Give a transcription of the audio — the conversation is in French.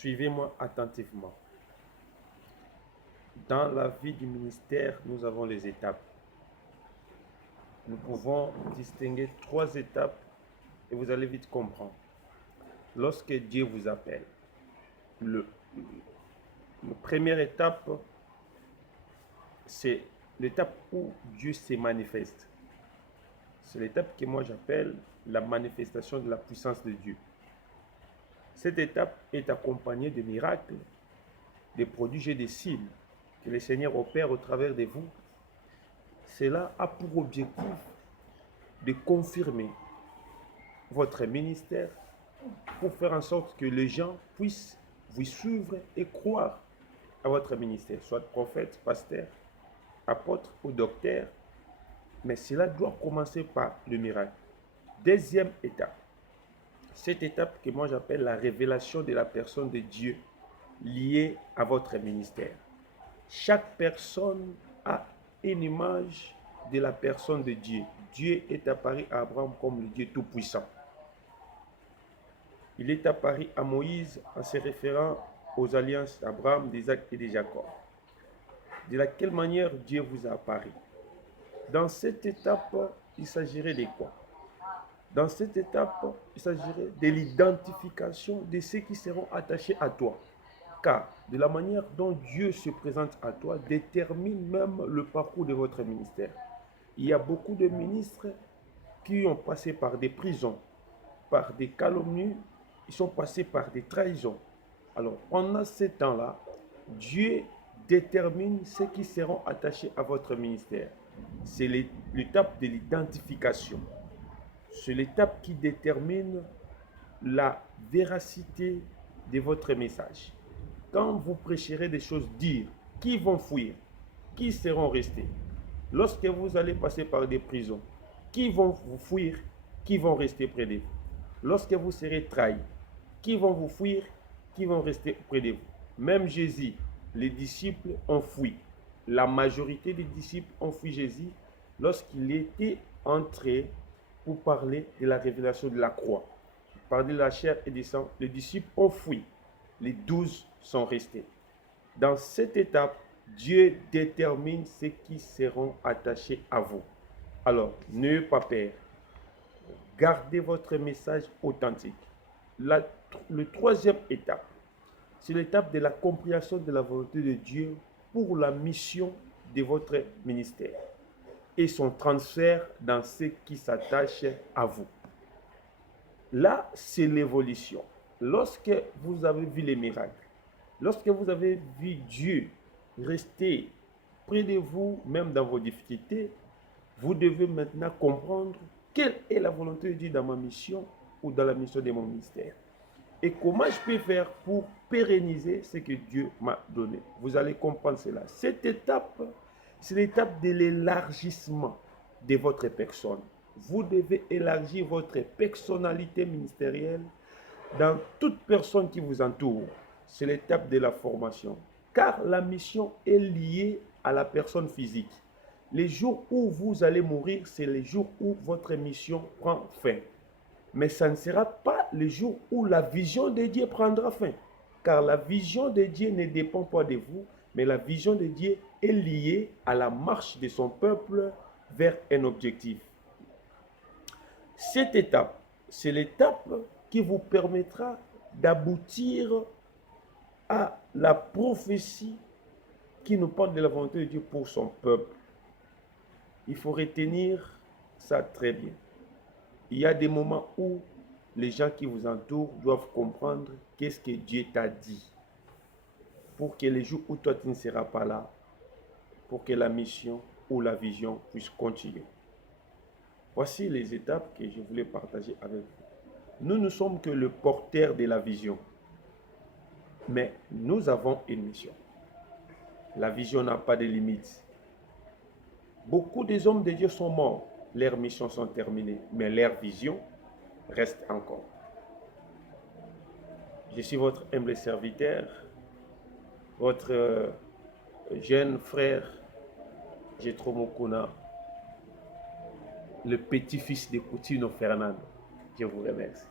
Suivez-moi attentivement. Dans la vie du ministère, nous avons les étapes. Nous pouvons distinguer 3 étapes et vous allez vite comprendre. Lorsque Dieu vous appelle, la première étape, c'est l'étape où Dieu se manifeste. C'est l'étape que moi j'appelle la manifestation de la puissance de Dieu. Cette étape est accompagnée de miracles, des prodiges et des signes que le Seigneur opère au travers de vous. Cela a pour objectif de confirmer votre ministère pour faire en sorte que les gens puissent vous suivre et croire à votre ministère, soit prophète, pasteur, apôtre ou docteur. Mais cela doit commencer par le miracle. Deuxième étape, cette étape que moi j'appelle la révélation de la personne de Dieu liée à votre ministère. Chaque personne a une image de la personne de Dieu. Dieu est apparu à Abraham comme le Dieu tout-puissant. Il est apparu à Moïse en se référant aux alliances d'Abraham, d'Isaac et de Jacob. De laquelle manière Dieu vous a apparu? Dans cette étape, il s'agirait de quoi? Dans cette étape, il s'agirait de l'identification de ceux qui seront attachés à toi. Car de la manière dont Dieu se présente à toi détermine même le parcours de votre ministère. Il y a beaucoup de ministres qui ont passé par des prisons, par des calomnies, ils sont passés par des trahisons. Alors, pendant ce temps-là, Dieu détermine ceux qui seront attachés à votre ministère. C'est l'étape de l'identification. C'est l'étape qui détermine la véracité de votre message. Quand vous prêcherez des choses dures, qui vont fuir? Qui seront restés? Lorsque vous allez passer par des prisons, qui vont vous fuir? Qui vont rester près de vous? Lorsque vous serez trahi, qui vont vous fuir? Qui vont rester près de vous? Même Jésus, les disciples ont fui. La majorité des disciples ont fui Jésus lorsqu'il était entré pour parler de la révélation de la croix. Parler de la chair et du sang, les disciples ont fui. Les 12 sont restés. Dans cette étape, Dieu détermine ceux qui seront attachés à vous. Alors, n'ayez pas peur. Gardez votre message authentique. La troisième étape, c'est l'étape de la compréhension de la volonté de Dieu pour la mission de votre ministère et son transfert dans ceux qui s'attachent à vous. Là, c'est l'évolution. Lorsque vous avez vu les miracles, lorsque vous avez vu Dieu rester près de vous, même dans vos difficultés, vous devez maintenant comprendre quelle est la volonté de Dieu dans ma mission ou dans la mission de mon ministère. Et comment je peux faire pour pérenniser ce que Dieu m'a donné. Vous allez comprendre cela. Cette étape, c'est l'étape de l'élargissement de votre personne. Vous devez élargir votre personnalité ministérielle dans toute personne qui vous entoure. C'est l'étape de la formation. Car la mission est liée à la personne physique. Les jours où vous allez mourir, c'est les jours où votre mission prend fin. Mais ça ne sera pas le jour où la vision de Dieu prendra fin. Car la vision de Dieu ne dépend pas de vous, mais la vision de Dieu est liée à la marche de son peuple vers un objectif. Cette étape, c'est l'étape qui vous permettra d'aboutir à la prophétie qui nous parle de la volonté de Dieu pour son peuple. Il faut retenir ça très bien. Il y a des moments où les gens qui vous entourent doivent comprendre qu'est-ce que Dieu t'a dit. Pour que les jours où toi tu ne seras pas là, pour que la mission ou la vision puisse continuer. Voici les étapes que je voulais partager avec vous. Nous ne sommes que le porteur de la vision. Mais nous avons une mission. La vision n'a pas de limites. Beaucoup des hommes de Dieu sont morts. Leurs missions sont terminées, mais leur vision reste encore. Je suis votre humble serviteur, votre jeune frère, Jethro Mokuna, le petit-fils de Coutinho Fernando. Je vous remercie.